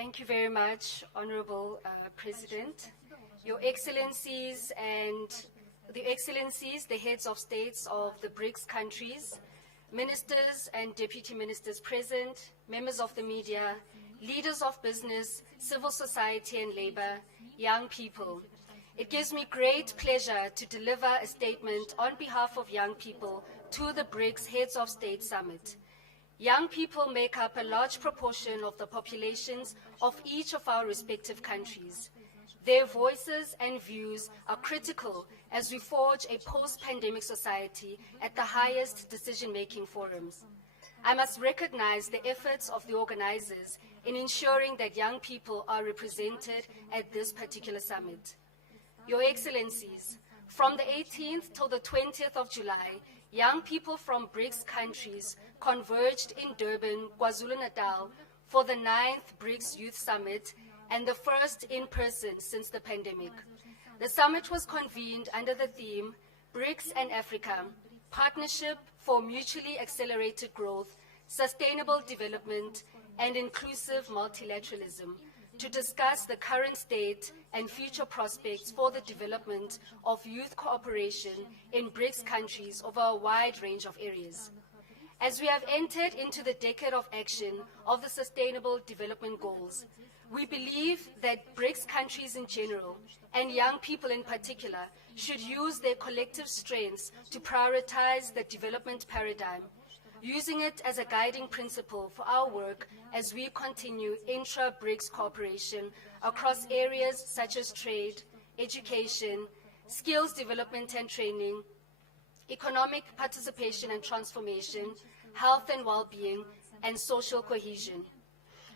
Thank you very much, Honorable President. Your Excellencies the heads of states of the BRICS countries, ministers and deputy ministers present, members of the media, leaders of business, civil society and labor, young people. It gives me great pleasure to deliver a statement on behalf of young people to the BRICS Heads of State Summit. Young people make up a large proportion of the populations of each of our respective countries. Their voices and views are critical as we forge a post-pandemic society at the highest decision-making forums. I must recognize the efforts of the organizers in ensuring that young people are represented at this particular summit. Your Excellencies, from the 18th till the 20th of July, young people from BRICS countries converged in Durban, KwaZulu-Natal for the 9th BRICS Youth Summit and the first in person since the pandemic. The summit was convened under the theme, BRICS and Africa, Partnership for Mutually Accelerated Growth, Sustainable Development, and Inclusive Multilateralism, to discuss the current state and future prospects for the development of youth cooperation in BRICS countries over a wide range of areas. As we have entered into the decade of action of the Sustainable Development Goals, we believe that BRICS countries in general, and young people in particular, should use their collective strengths to prioritize the development paradigm, using it as a guiding principle for our work as we continue intra-BRICS cooperation across areas such as trade, education, skills development and training, economic participation and transformation, health and well-being, and social cohesion.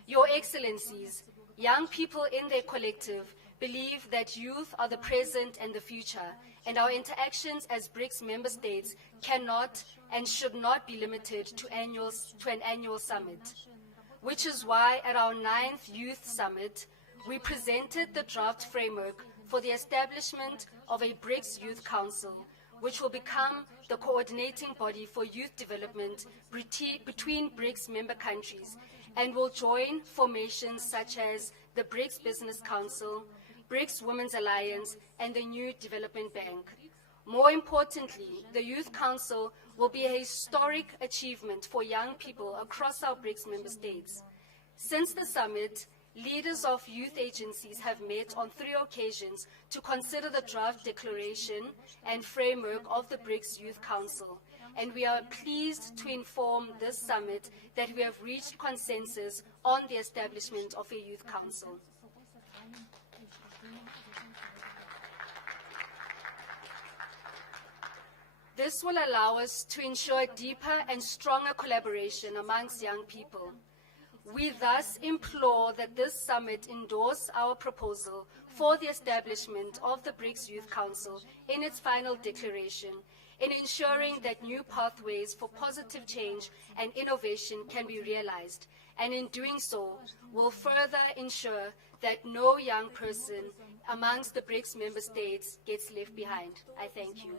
Your Excellencies, young people in their collective believe that youth are the present and the future, and our interactions as BRICS member states cannot and should not be limited to an annual summit, which is why at our 9th Youth Summit, we presented the draft framework for the establishment of a BRICS Youth Council, which will become the coordinating body for youth development between BRICS member countries and will join formations such as the BRICS Business Council, BRICS Women's Alliance, and the New Development Bank. More importantly, the Youth Council will be a historic achievement for young people across our BRICS member states. Since the summit, leaders of youth agencies have met on 3 occasions to consider the draft declaration and framework of the BRICS Youth Council, and we are pleased to inform this summit that we have reached consensus on the establishment of a Youth Council. This will allow us to ensure deeper and stronger collaboration amongst young people. We thus implore that this summit endorse our proposal for the establishment of the BRICS Youth Council in its final declaration, in ensuring that new pathways for positive change and innovation can be realized, and in doing so, will further ensure that no young person amongst the BRICS member states gets left behind. I thank you.